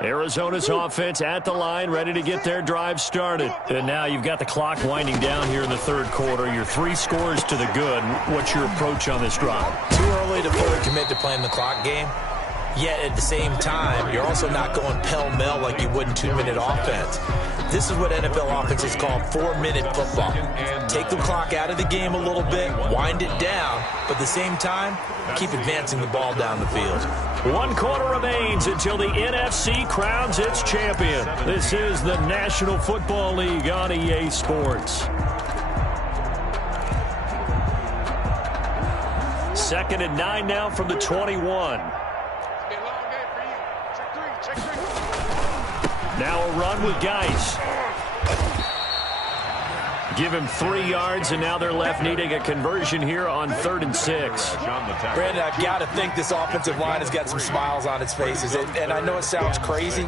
Arizona's offense at the line, ready to get their drive started. And now you've got the clock winding down here in the 3rd quarter. You're 3 scores to the good. What's your approach on this drive? Too early to fully commit to playing the clock game. Yet at the same time, you're also not going pell-mell like you would in 2-minute offense. This is what NFL offenses call 4-minute football. Take the clock out of the game a little bit, wind it down, but at the same time, keep advancing the ball down the field. 1 quarter remains until the NFC crowns its champion. This is the National Football League on EA Sports. 2nd and 9 now from the 21. Now a run with Geis. Give him 3 yards, and now they're left needing a conversion here on 3rd and 6. Brandon, I've got to think this offensive line has got some smiles on its faces. And I know it sounds crazy,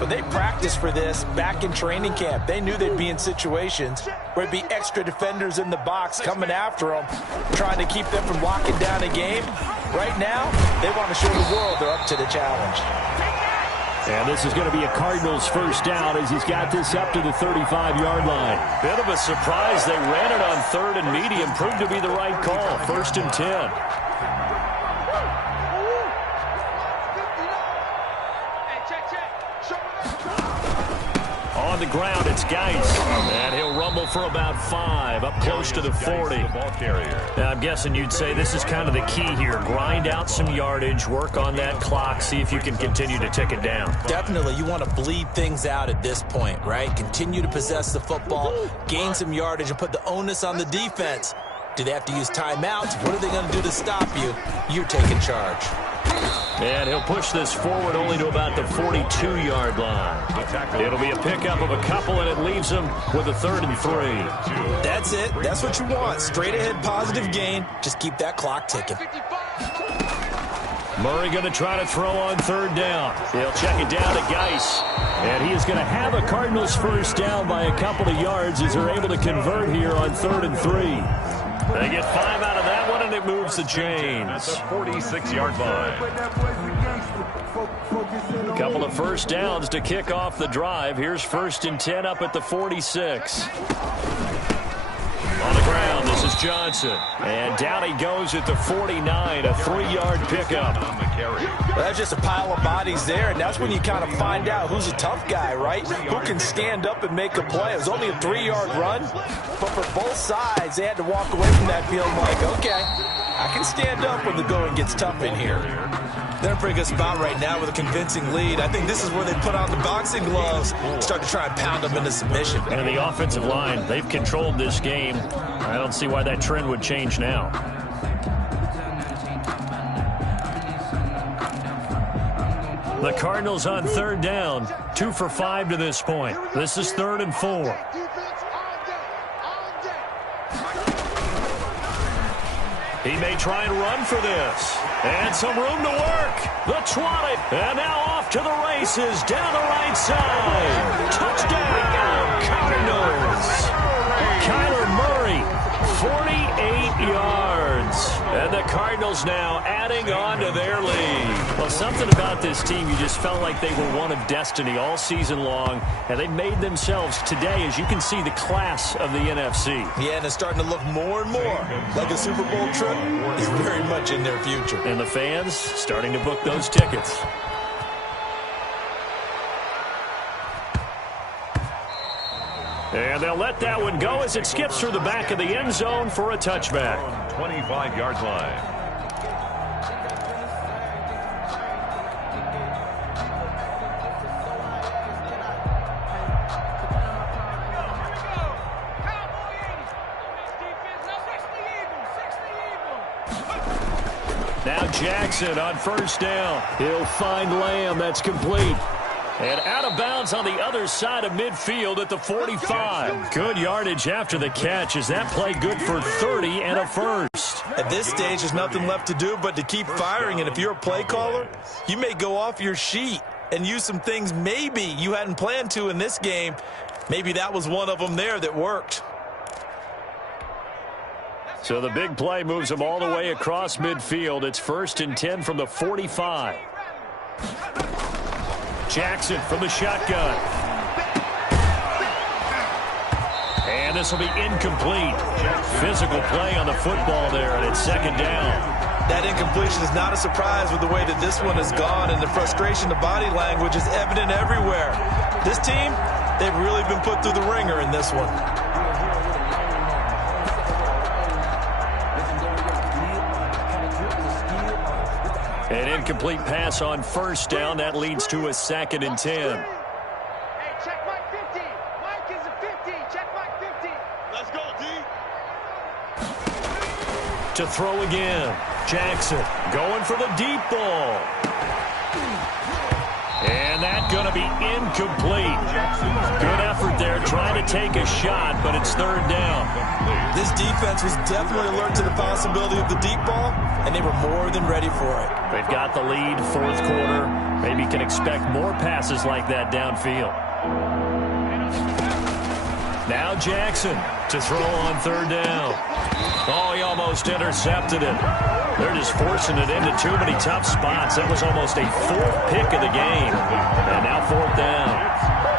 but they practiced for this back in training camp. They knew they'd be in situations where it'd be extra defenders in the box coming after them, trying to keep them from locking down a game. Right now, they want to show the world they're up to the challenge. And this is going to be a Cardinals 1st down as he's got this up to the 35-yard line. Bit of a surprise. They ran it on 3rd and medium. Proved to be the right call. 1st and 10. On the ground, it's Geis. And he'll rumble for about 5, up close to the 40. Now, I'm guessing you'd say this is kind of the key here. Grind out some yardage, work on that clock, see if you can continue to tick it down. Definitely. You want to bleed things out at this point, right? Continue to possess the football, gain some yardage, and put the onus on the defense. Do they have to use timeouts? What are they going to do to stop you? You're taking charge. And he'll push this forward only to about the 42-yard line. It'll be a pickup of a couple, and it leaves him with a 3rd and 3. That's it. That's what you want. Straight ahead positive gain. Just keep that clock ticking. Murray going to try to throw on 3rd down. He'll check it down to Geis. And he is going to have a Cardinals 1st down by a couple of yards as they're able to convert here on 3rd and 3. They get 5 out of that one, and it moves the chains. At the 46-yard line. A couple of 1st downs to kick off the drive. Here's 1st and 10 up at the 46. On the ground, this is Johnson. And down he goes at the 49, a 3-yard pickup. Well, that's just a pile of bodies there, and that's when you kind of find out who's a tough guy, right? Who can stand up and make a play. It was only a 3-yard run, but for both sides, they had to walk away from that feeling like, okay, I can stand up when the going gets tough in here. They're in a pretty good spot right now with a convincing lead. I think this is where they put on the boxing gloves, start to try and pound them into submission. And the offensive line, they've controlled this game. I don't see why that trend would change now. The Cardinals on 3rd down, 2 for 5 to this point. This is 3rd and 4. He may try and run for this. And some room to work. The 20. And now off to the races down the right side. Touchdown, Cardinals. Kyler Murray, 48 yards. And the Cardinals now adding on to their lead. Well, something about this team, you just felt like they were one of destiny all season long, and they made themselves today, as you can see, the class of the NFC. Yeah, and it's starting to look more and more like a Super Bowl trip is very much in their future. And the fans starting to book those tickets. And they'll let that one go as it skips through the back of the end zone for a touchback. 25-yard line. Now Jackson on first down. He'll find Lamb. That's complete. And out of bounds on the other side of midfield at the 45. Good yardage after the catch. Is that play good for 30 and a first? At this stage, there's nothing left to do but to keep firing. And if you're a play caller, you may go off your sheet and use some things maybe you hadn't planned to in this game. Maybe that was one of them there that worked. So the big play moves them all the way across midfield. It's 1st and 10 from the 45. Jackson from the shotgun. And this will be incomplete. Physical play on the football there, and it's 2nd down. That incompletion is not a surprise with the way that this one has gone, and the frustration, the body language is evident everywhere. This team, they've really been put through the ringer in this one. An incomplete pass on first down. That leads to a 2nd and 10. Hey, check Mike 50. Mike is a 50. Check Mike 50. Let's go, D. To throw again. Jackson going for the deep ball. And that's going to be incomplete. Good effort there trying to take a shot, but it's 3rd down. This defense was definitely alert to the possibility of the deep ball, and they were more than ready for it. They've got the lead, 4th quarter. Maybe can expect more passes like that downfield. Now Jackson to throw on 3rd down. Oh, he almost intercepted it. They're just forcing it into too many tough spots. That was almost a 4th pick of the game. And now 4th down.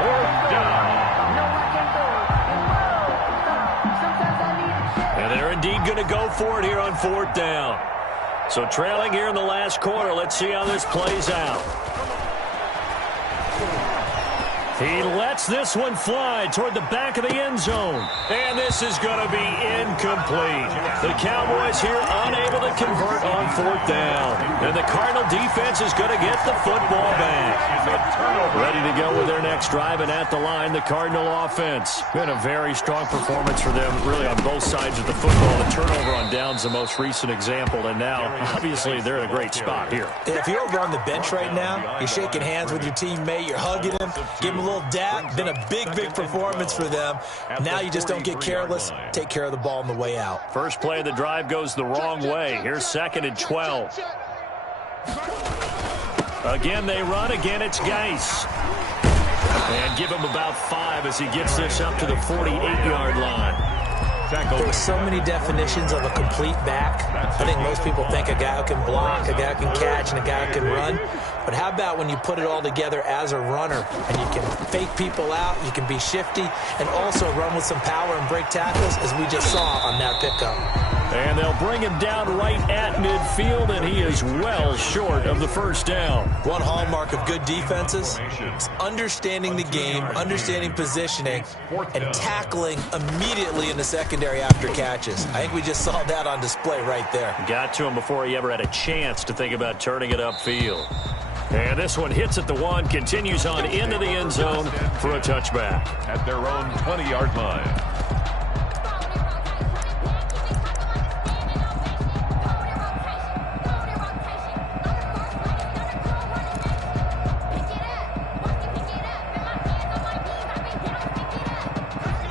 4th down. And they're indeed going to go for it here on 4th down. So trailing here in the last quarter. Let's see how this plays out. He lets this one fly toward the back of the end zone. And this is going to be incomplete. The Cowboys here unable to convert on 4th down. And the Cardinal defense is going to get the football back. Ready to go with their next drive, and at the line, the Cardinal offense. Been a very strong performance for them, really on both sides of the football. The turnover on downs the most recent example, and now, obviously, they're in a great spot here. If you're over on the bench right now, you're shaking hands with your teammate, you're hugging him, give him a little dap. Been a big performance for them. Now you just don't get careless. Take care of the ball on the way out. First play of the drive goes the wrong way. Here's 2nd and 12. Again, they run. Again, it's Geis. And give him about 5 as he gets this up to the 48-yard line. There's so many definitions of a complete back. I think most people think a guy who can block, a guy who can catch, and a guy who can run. But how about when you put it all together as a runner, and you can fake people out, you can be shifty, and also run with some power and break tackles, as we just saw on that pickup. And they'll bring him down right at midfield, and he is well short of the 1st down. One hallmark of good defenses is understanding the game, understanding positioning, and tackling immediately in the secondary after catches. I think we just saw that on display right there. Got to him before he ever had a chance to think about turning it upfield. And this one hits at the 1, continues on into the end zone for a touchback. At their own 20-yard line.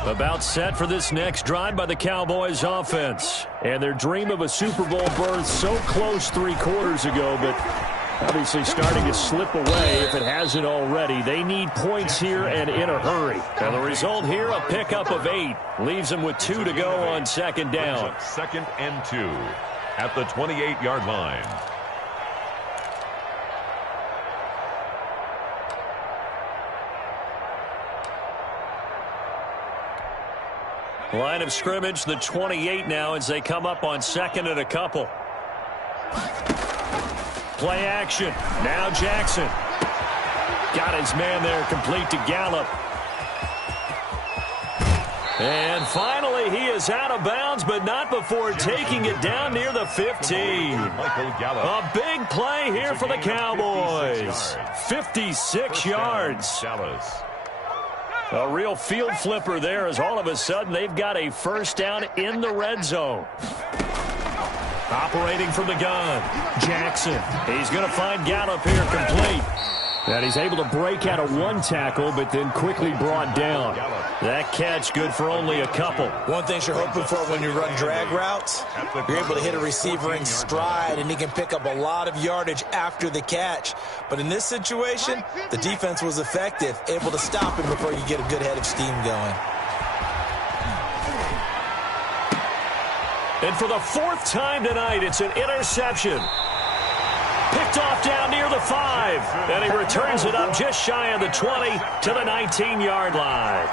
About set for this next drive by the Cowboys offense. And their dream of a Super Bowl berth so close 3 quarters ago, but Obviously starting to slip away if it hasn't already. They need points here and in a hurry. And the result here, a pickup of 8. Leaves them with 2 to go on second down. 2nd and 2 at the 28-yard line. Line of scrimmage, the 28 now as they come up on 2nd and a couple. Play action. Now Jackson. Got his man there complete to Gallup. And finally he is out of bounds, but not before taking it down near the 15. A big play here for the Cowboys. 56 yards. A real field flipper there as all of a sudden they've got a first down in the red zone. Operating from the gun, Jackson. He's going to find Gallup here complete. And he's able to break out of 1 tackle, but then quickly brought down. That catch good for only a couple. One thing you're hoping for when you run drag routes, you're able to hit a receiver in stride, and he can pick up a lot of yardage after the catch. But in this situation, the defense was effective, able to stop him before you get a good head of steam going. And for the 4th time tonight, it's an interception. Picked off down near the 5. And he returns it up just shy of the 20 to the 19-yard line.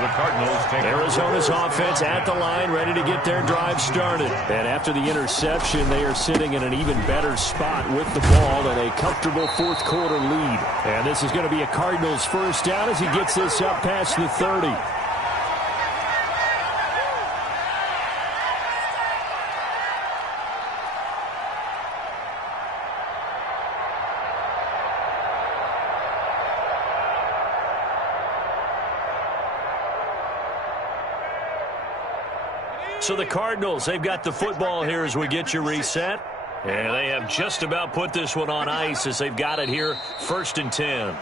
The Cardinals take Arizona's offense at the line, ready to get their drive started. And after the interception, they are sitting in an even better spot with the ball and a comfortable 4th quarter lead. And this is going to be a Cardinals first down as he gets this up past the 30. So the Cardinals, they've got the football here as we get you reset. And they have just about put this one on ice as they've got it here, 1st and 10.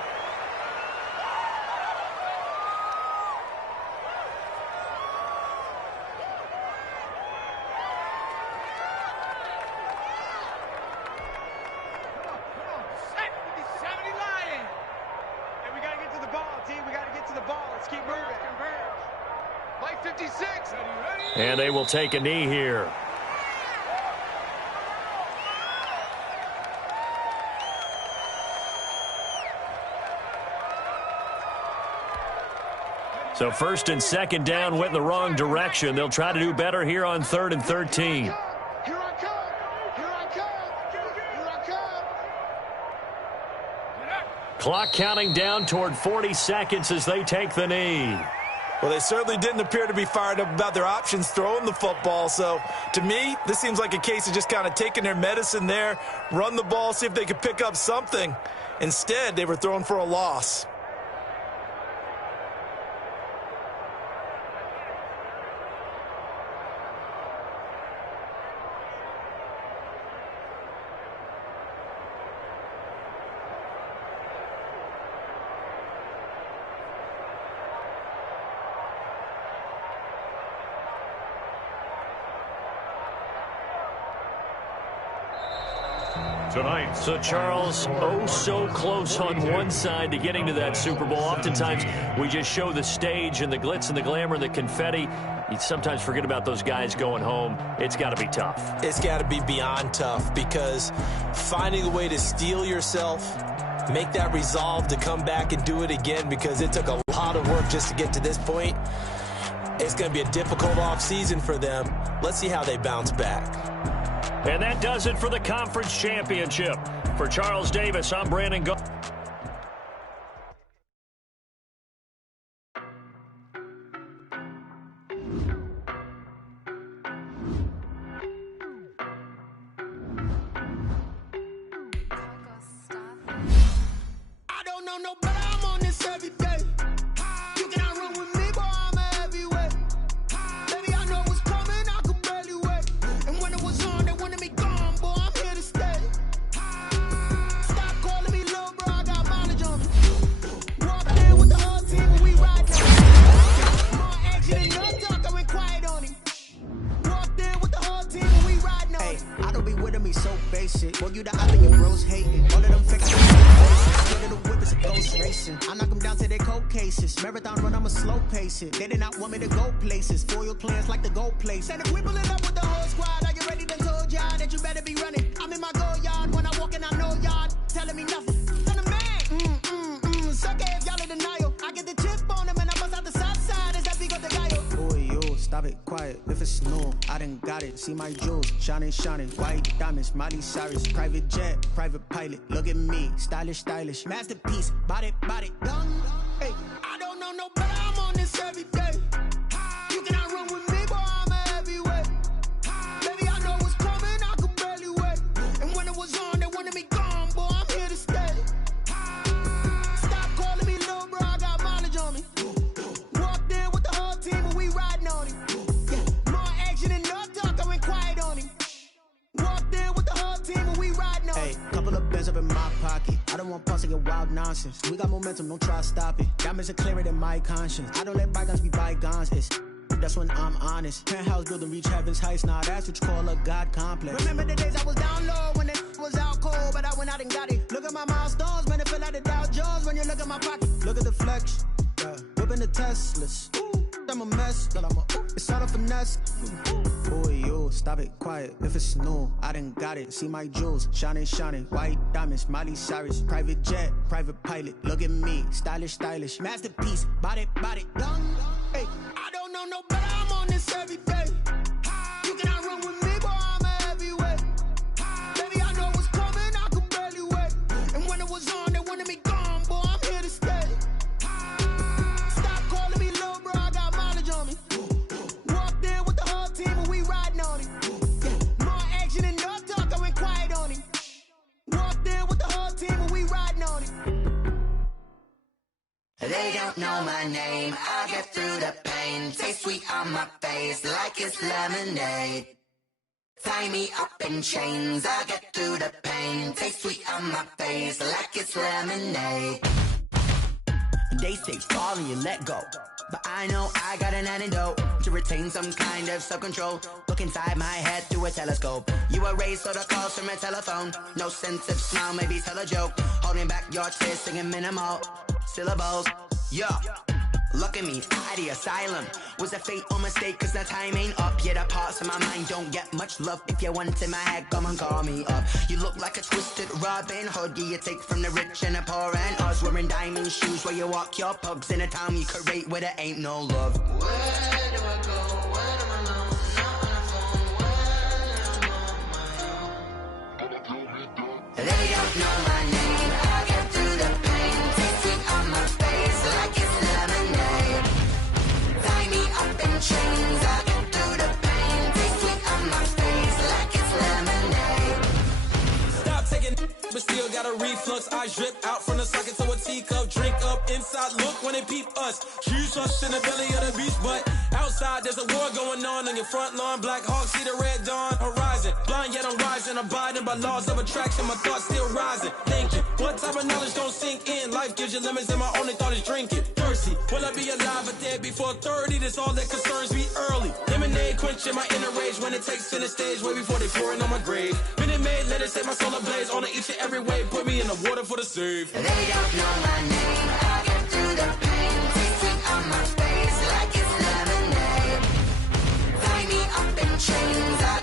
And they will take a knee here. So 1st and 2nd down went in the wrong direction. They'll try to do better here on 3rd and 13. Here I come. Here I come. Here I come. Clock counting down toward 40 seconds as they take the knee. Well, they certainly didn't appear to be fired up about their options throwing the football. So, to me, this seems like a case of just kind of taking their medicine there, run the ball, see if they could pick up something. Instead, they were throwing for a loss. Tonight. So, Charles, oh so close on one side to getting to that Super Bowl. Oftentimes, we just show the stage and the glitz and the glamour and the confetti. You sometimes forget about those guys going home. It's got to be tough. It's got to be beyond tough because finding a way to steel yourself, make that resolve to come back and do it again because it took a lot of work just to get to this point. It's going to be a difficult offseason for them. Let's see how they bounce back. And that does it for the conference championship. For Charles Davis, I'm Brandon Go. I don't know no better, I'm on this every day. You cannot run with me, boy, I'm a heavyweight. Baby, I know what's coming, I could barely wait. And when it was on, they wanted me gone, boy, I'm here to stay. Stop calling me little bro, I don't be with me so basic. Boy, you the eye of your bros hating. All of them fake faces. Look at the whip, it's a ghost racing. I knock them down to their cold cases. Marathon run, I'ma slow pace it. They did not want me to go places. Foil plans like the gold place. And if we pulling up with the whole squad, I already done told y'all that you better be running. I'm in my go yard. When I walk in, I know y'all telling me nothing. I'm the man. Suck it if y'all in denial. I get the chip on them and I bust out the south side. Is that big of the guy? Boy, yo, stop it, quiet. If it's new, I done got it. See my jewels, shining, white diamonds, Miley Cyrus, private jet, private pilot. Look at me, stylish, masterpiece, body, done. Hey, I don't know no better. I'm on this every day. You cannot run with me, boy. I'm a heavyweight. Baby, I know what's coming. I could barely wait. And when it was on, they wanted me gone, boy. I'm here to stay. Stop calling me little bro. I got mileage on me. Walked in with the whole team and we riding on him. More action and no talk. I went quiet on him. Walked in with the whole team and we riding on him. Hey, couple of bands up in my pocket. I don't want pulse to get wild nonsense. We got momentum, don't try to stop it. Diamonds are clearer than my conscience. I don't let bygones be bygones. That's when I'm honest. Penthouse building, reach heaven's heights. Nah, that's what you call a God complex. Remember the days I was down low when it was out cold, but I went out and got it. Look at my milestones, man, it feel like the Dow Jones when you look at my pocket. Look at the flex, whipping the Teslas. I'm a mess, but it's all a finesse. Boy, yo, stop it, quiet. If it's new, I done got it. See my jewels, shining, white diamonds, Miley Cyrus, private jet, private pilot. Look at me, stylish, masterpiece, body, done. Hey, I don't know no better. I'm on this every day. You cannot run with me, boy. I'm a heavyweight. Baby, I know what's coming. I could barely wait. And when it was on, they wanted me gone, boy. I'm here to stay. Stop calling me little bro. I got mileage on me. Walked in with the whole team and we riding on him. More action and no talk. I went quiet on him. Walked in with the whole team and we riding on him. They don't know my name, I get through the pain. Taste sweet on my face like it's lemonade. Tie me up in chains, I get through the pain. Taste sweet on my face like it's lemonade. They say fall and you let go, but I know I got an antidote to retain some kind of self-control. Look inside my head through a telescope. You erase all the calls from a telephone. No sense of smile, maybe tell a joke. Holding back your tears, singing minimal syllables. Yeah, look at me, at the asylum. Was a fate or mistake, cause the time ain't up. Yet the parts of my mind don't get much love. If you want in my head, come and call me up. You look like a twisted Robin Hood. You take from the rich and the poor and us. Wearing diamond shoes where you walk your pugs in a town you create where there ain't no love. Where do I go? Where am I alone? Not on the phone. Where am I on my own? They don't know my name. I get through the pain. Taste sweet on my face like it's lemonade. Tie me up in chains. I get through the pain. Taste sweet on my face like it's lemonade. Stop taking, but still got a reflux. I drip out from the socket to a teacup. Drink up inside, look when they peep us. Choose us in the belly of the beach, but outside there's a war going on your front lawn. Black Hawk, see the red dawn horizon. Blind yet I'm rising, abiding by laws of attraction. My thoughts still rising, thinking. What type of knowledge don't sink in? Life gives you limits and my only thought is drinking. Thirsty, will I be alive or dead before 30? That's all that concerns me early. Lemonade quenching my inner rage when it takes center stage way before they pour it on my grave. Minute Maid, let it set my soul ablaze on each and every way. Put me in the water for the save. They don't know my name. I get through the pain. Taste sweet on my face like it's lemonade. Tie me up in chains. I